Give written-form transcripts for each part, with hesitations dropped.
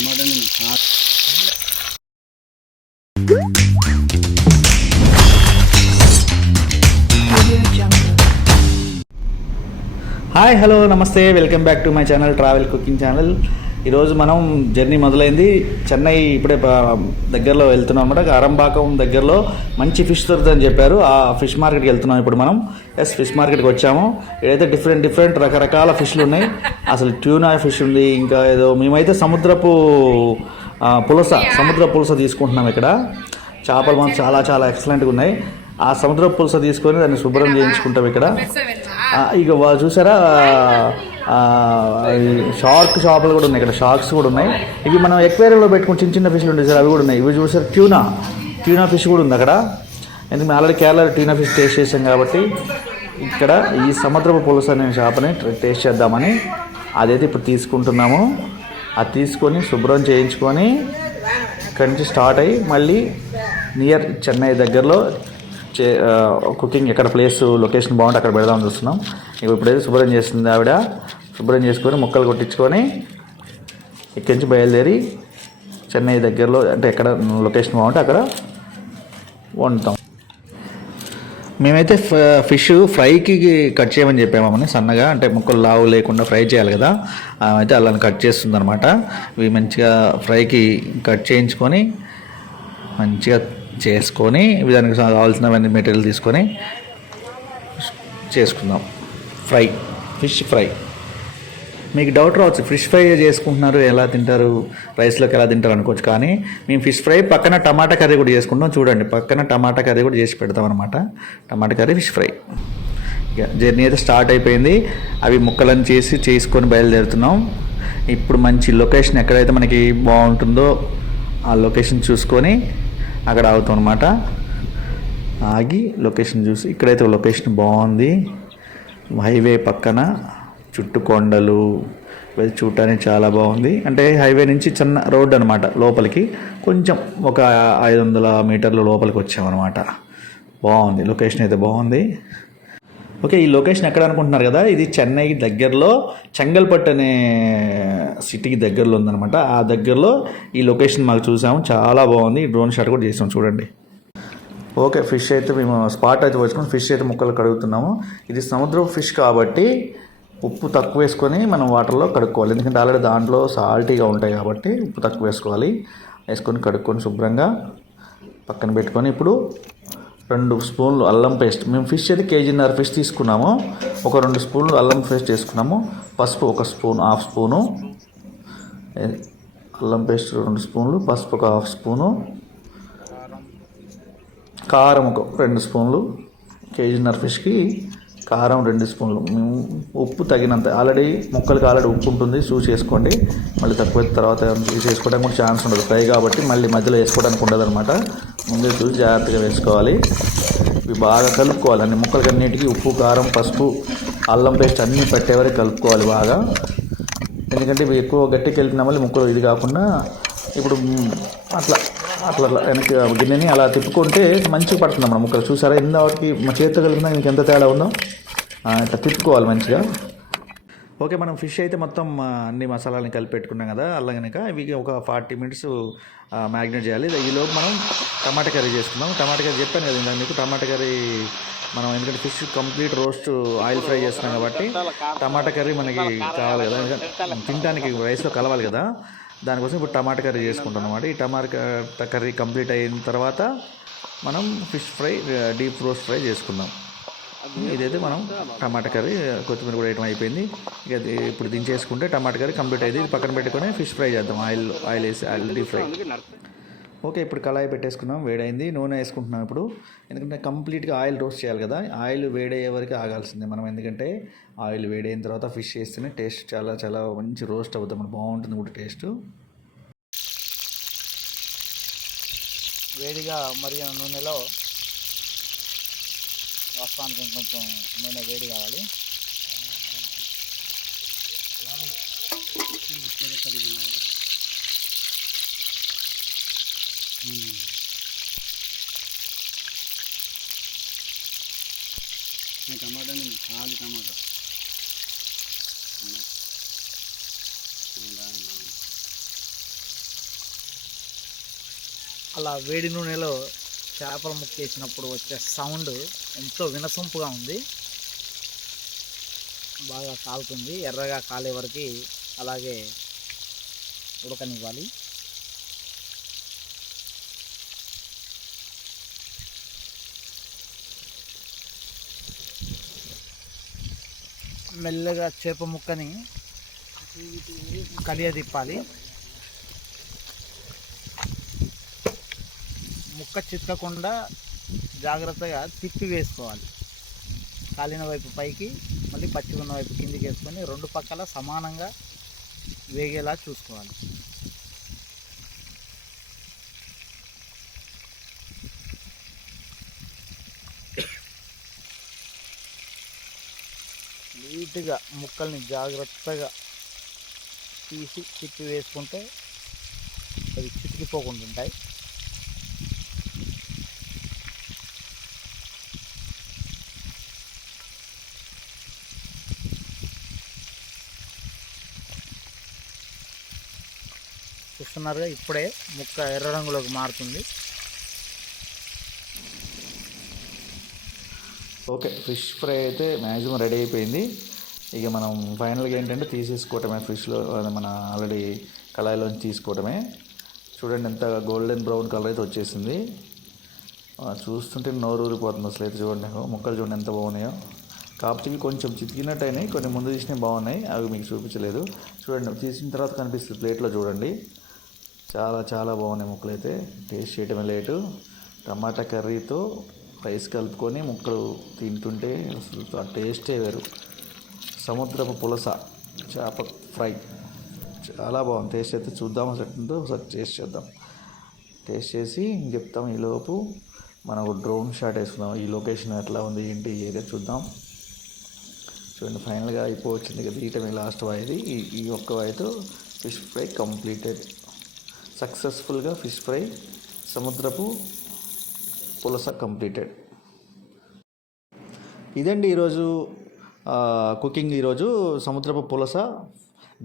Hi hello నమస్తే, welcome back to my channel travel cooking channel. ఈరోజు మనం journey మొదలైంది. చెన్నై ఇప్పుడే దగ్గరలో వెళ్తున్నాం అనమాట. అరంబాకం దగ్గరలో మంచి ఫిష్ దొరుకుతుందని చెప్పారు. ఆ ఫిష్ మార్కెట్కి వెళ్తున్నాం ఇప్పుడు మనం. ఫిష్ మార్కెట్కి వచ్చాము. ఇక్కడైతే డిఫరెంట్ రకరకాల ఫిష్లు ఉన్నాయి. అసలు ట్యూనా ఫిష్ ఉంది, ఇంకా ఏదో మేమైతే సముద్రపు పులస తీసుకుంటున్నాం. ఇక్కడ చేపలు మాత్రం చాలా ఎక్సలెంట్గా ఉన్నాయి. ఆ సముద్రపు పులస తీసుకొని దాన్ని శుభ్రం చేయించుకుంటాం ఇక్కడ. ఇక చూసారా, షార్క్ చేపలు కూడా ఉన్నాయి ఇక్కడ, షార్క్స్ కూడా ఉన్నాయి. ఇవి మనం ఎక్వేరియంలో పెట్టుకుని చిన్న ఫిష్లు ఉంటాయి సార్, అవి కూడా ఉన్నాయి. ఇవి చూసారు ట్యూనా ఫిష్ కూడా ఉంది అక్కడ. ఎందుకంటే మేము ఆల్రెడీ కేరళలో ట్యూనా ఫిష్ టేస్ట్ చేసాం కాబట్టి ఇక్కడ ఈ సముద్రపు పులస అనే చేపని టేస్ట్ చేద్దామని అదైతే ఇప్పుడు తీసుకుంటున్నాము. అది తీసుకొని శుభ్రం చేయించుకొని ఇక్కడి నుంచి స్టార్ట్ అయ్యి మళ్ళీ నియర్ చెన్నై దగ్గరలో కుకింగ్ ఎక్కడ లొకేషన్ బాగుంటే అక్కడ పెడదామని చూస్తున్నాం. ఇప్పుడైతే శుభ్రం చేస్తుంది ఆవిడ. శుభ్రం చేసుకొని ముక్కలు కొట్టించుకొని ఇక్కడి నుంచి బయలుదేరి చెన్నై దగ్గరలో అంటే ఎక్కడ లొకేషన్ బాగుంటే అక్కడ వండుతాం. మేమైతే ఫిష్ ఫ్రైకి కట్ చేయమని చెప్పామని సన్నగా, అంటే ముక్కలు లావు లేకుండా ఫ్రై చేయాలి కదా. అయితే అలా కట్ చేస్తుంది అనమాట. ఇవి మంచిగా ఫ్రైకి కట్ చేయించుకొని మంచిగా చేసుకొని దానికి కావాల్సినవన్నీ మెటీరియల్ తీసుకొని చేసుకుందాం. Fish fry. మీకు డౌట్ రావచ్చు, ఫిష్ ఫ్రై చేసుకుంటున్నారు ఎలా తింటారు, రైస్లోకి ఎలా తింటారు అనుకోవచ్చు. కానీ మేము ఫిష్ ఫ్రై పక్కన టమాటా కర్రీ కూడా చేసుకుంటాం. చూడండి, పక్కన టమాటా కర్రీ కూడా చేసి పెడతాం అనమాట. టమాటా కర్రీ, ఫిష్ ఫ్రై. ఇక జర్నీ అయితే స్టార్ట్ అయిపోయింది. అవి ముక్కలను చేసుకొని బయలుదేరుతున్నాం. ఇప్పుడు మంచి లొకేషన్ ఎక్కడైతే మనకి బాగుంటుందో ఆ లొకేషన్ చూసుకొని అక్కడ ఆగుతాం అనమాట. ఆగి లొకేషన్ చూసి, ఇక్కడైతే లొకేషన్ బాగుంది. హైవే పక్కన చుట్టూ కొండలు, చూడటానికి చాలా బాగుంది. అంటే హైవే నుంచి చిన్న రోడ్డు అనమాట, లోపలికి కొంచెం ఒక 500 మీటర్ల లోపలికి వచ్చామన్నమాట. బాగుంది లొకేషన్, అయితే బాగుంది. ఓకే, ఈ లొకేషన్ ఎక్కడ అనుకుంటున్నారు కదా, ఇది చెన్నై దగ్గరలో చెంగల్పట్టు అనే సిటీకి దగ్గరలో ఉందన్నమాట. ఆ దగ్గరలో ఈ లొకేషన్ మాకు చూసాము, చాలా బాగుంది. డ్రోన్ షాట్ కూడా చేసాం చూడండి. ఓకే, ఫిష్ అయితే మేము స్పాట్ అయితే వచ్చుకొని ఫిష్ అయితే ముక్కలు కడుగుతున్నాము. ఇది సముద్రపు ఫిష్ కాబట్టి ఉప్పు తక్కువ వేసుకొని మనం వాటర్లో కడుక్కోవాలి. ఎందుకంటే ఆల్రెడీ దాంట్లో సాల్టీగా ఉంటాయి కాబట్టి ఉప్పు తక్కువ వేసుకొని కడుక్కొని శుభ్రంగా పక్కన పెట్టుకొని ఇప్పుడు 2 స్పూన్లు అల్లం పేస్ట్. మేము ఫిష్ అయితే 1.5 kg ఫిష్ తీసుకున్నాము. ఒక 2 స్పూన్లు అల్లం పేస్ట్ వేసుకున్నాము. పసుపు 1 స్పూన్, 1/2 స్పూను. అల్లం పేస్ట్ 2 స్పూన్లు, పసుపు 1/2 స్పూను, కారం 2 స్పూన్లు. 1.5 kg ఫిష్కి కారం 2 స్పూన్లు. ఉప్పు తగినంత. ఆల్రెడీ ముక్కలకి ఉప్పు ఉంటుంది, చూసి వేసుకోండి. మళ్ళీ తక్కువ తర్వాత వేసుకోవడానికి కూడా ఛాన్స్ ఉండదు, ఫ్రై కాబట్టి మళ్ళీ మధ్యలో వేసుకోవడానికి ఉండదు అనమాట. ముందే చూసి జాగ్రత్తగా వేసుకోవాలి. ఇవి బాగా కలుపుకోవాలి. అన్ని ముక్కలకి అన్నిటికీ ఉప్పు, కారం, పసుపు, అల్లం పేస్ట్ అన్నీ పట్టే వరకు కలుపుకోవాలి బాగా. ఎందుకంటే ఇవి ఎక్కువ గట్టికి కలిపినా మళ్ళీ ముక్కలు ఇది కాకుండా ఇప్పుడు అట్లా వెనక్కి గిన్నెని అలా తిప్పుకుంటే మంచిగా పడుతుంది అన్నమాట ముక్కలు. చూసారా, వాటికి మా చేతితో కలిపినా ఇంకెంత తేడా ఉందో. ఇట్లా తిప్పుకోవాలి మంచిగా. ఓకే, మనం ఫిష్ అయితే మొత్తం అన్ని మసాలాలని కలిపి పెట్టుకున్నాం కదా. అల్లం కనుక ఇవి ఒక 40 minutes మ్యారినేట్ చేయాలి. ఈలోపు మనం టమాటా కర్రీ చేసుకున్నాం. టమాటా కర్రీ చెప్పాను కదా ఇందాక మీకు. టమాటా కర్రీ మనం ఎందుకంటే fish complete roast oil fry చేస్తున్నాం కాబట్టి టమాటా కర్రీ మనకి కావాలి కదా, తినడానికి రైస్లో కలవాలి కదా. దానికోసం ఇప్పుడు టమాటా కర్రీ చేసుకుంటాం అన్నమాట. ఈ టమాటా కర్రీ కంప్లీట్ అయిన తర్వాత మనం fish fry, deep roast fry చేసుకుందాం. ఇదైతే మనం టమాటా కర్రీ, కొత్తిమీర కూడా వేయడం అయిపోయింది. ఇక ఇప్పుడు దించేసుకుంటే టమాటా కర్రీ కంప్లీట్ అయింది. ఇది పక్కన పెట్టుకొని ఫిష్ ఫ్రై చేద్దాం. ఆయిల్ వేసి డీప్ ఫ్రై. ఓకే, ఇప్పుడు కళాయి పెట్టేసుకున్నాం, వేడైంది. నూనె వేసుకుంటున్నాం ఇప్పుడు. ఎందుకంటే కంప్లీట్గా ఆయిల్ రోస్ట్ చేయాలి కదా. ఆయిల్ వేడయ్యే వరకు ఆగాల్సిందే మనం. ఎందుకంటే ఆయిల్ వేడైన తర్వాత ఫిష్ వేస్తేనే టేస్ట్ చాలా మంచి రోస్ట్ అవుతుంది, మనకు బాగుంటుంది కూడా టేస్ట్. వేడిగా మరిగిన నూనెలో వాస్తవానికి కొంచెం నూనె వేడి కావాలి. టమాటా ఖాళీ టమాటా అలా వేడి నూనెలో చేపల ముక్క వేసినప్పుడు వచ్చే సౌండ్ ఎంతో వినసొంపుగా ఉంది. బాగా కాలుతుంది, ఎర్రగా కాలే వరకు అలాగే ఉడకనివ్వాలి. మెల్లగా చేప ముక్కని కలియదిప్పాలి. ముక్క చిక్కకుండా జాగ్రత్తగా తిప్పి వేసుకోవాలి. కాలిన వైపు పైకి, మళ్ళీ పచ్చిగా ఉన్న వైపు కిందికి వేసుకొని 2 పక్కల సమానంగా వేగేలా చూసుకోవాలి. నీట్గా ముక్కల్ని జాగ్రత్తగా తీసి తిప్పి వేసుకుంటే అవి చితికిపోకుండా ఉంటాయి. చూస్తున్నారుగా, ఇప్పుడే ముక్క ఎర్ర రంగులోకి మారుతుంది. ఓకే, ఫిష్ ఫ్రై అయితే మ్యాక్సిమం రెడీ అయిపోయింది. ఇక మనం ఫైనల్గా ఏంటంటే తీసేసుకోవటమే, ఫిష్లో మన ఆల్రెడీ కళాయిలోంచి తీసుకోవటమే. చూడండి ఎంత గోల్డెన్ బ్రౌన్ కలర్ అయితే వచ్చేసింది. చూస్తుంటే నోరు ఊరిపోతుంది అసలు. అయితే చూడండి, ముక్కలు చూడండి ఎంత బాగున్నాయో. కాకపోతే ఇవి కొంచెం చితికినట్టు అయినాయి, కొన్ని ముందు తీసినవి బాగున్నాయి, అవి మీకు చూపించలేదు. చూడండి, తీసిన తర్వాత కనిపిస్తుంది ప్లేట్లో చూడండి. చాలా చాలా బాగున్నాయి ముక్కలు అయితే. టేస్ట్ చేయటమే లేటు. టమాటా కర్రీతో రైస్ కలుపుకొని ముక్కలు తింటుంటే అసలు ఆ టేస్టే వేరు. సముద్రపు పులస చేప ఫ్రై చాలా బాగుంది. టేస్ట్ అయితే చూద్దాం అసలు, ఒకసారి టేస్ట్ చేద్దాం. టేస్ట్ చేసి చెప్తాం. ఈలోపు మనం ఒక డ్రోన్ షాట్ వేసుకుందాం. ఈ లొకేషన్ ఎట్లా ఉంది ఏంటి ఏరియా చూద్దాం. చూడండి, ఫైనల్గా అయిపోవచ్చింది కదా, తీయటమే లాస్ట్ వాయిది. ఈ ఒక్క వాయితో ఫిష్ ఫ్రై కంప్లీటెడ్. సక్సెస్ఫుల్గా ఫిష్ ఫ్రై సముద్రపు పులస కంప్లీటెడ్. ఇదండి ఈరోజు కుకింగ్. ఈరోజు సముద్రపు పులస,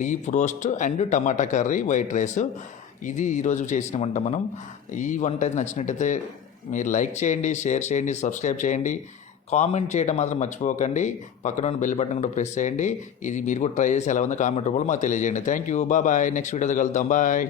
deep roast and tomato curry, white rice. ఇది ఈరోజు చేసిన వంట. మనం ఈ వంట అయితే నచ్చినట్టయితే మీరు లైక్ చేయండి, షేర్ చేయండి, సబ్స్క్రైబ్ చేయండి, కామెంట్ చేయడం మాత్రం మర్చిపోకండి. పక్కన ఉన్న బెల్ బటన్ కూడా ప్రెస్ చేయండి. ఇది మీరు కూడా ట్రై చేసి ఎలా ఉందో కామెంట్ రూపంలో మాకు తెలియజేయండి. Thank you, bye. నెక్స్ట్ వీడియోతో కలుద్దాం. బాయ్.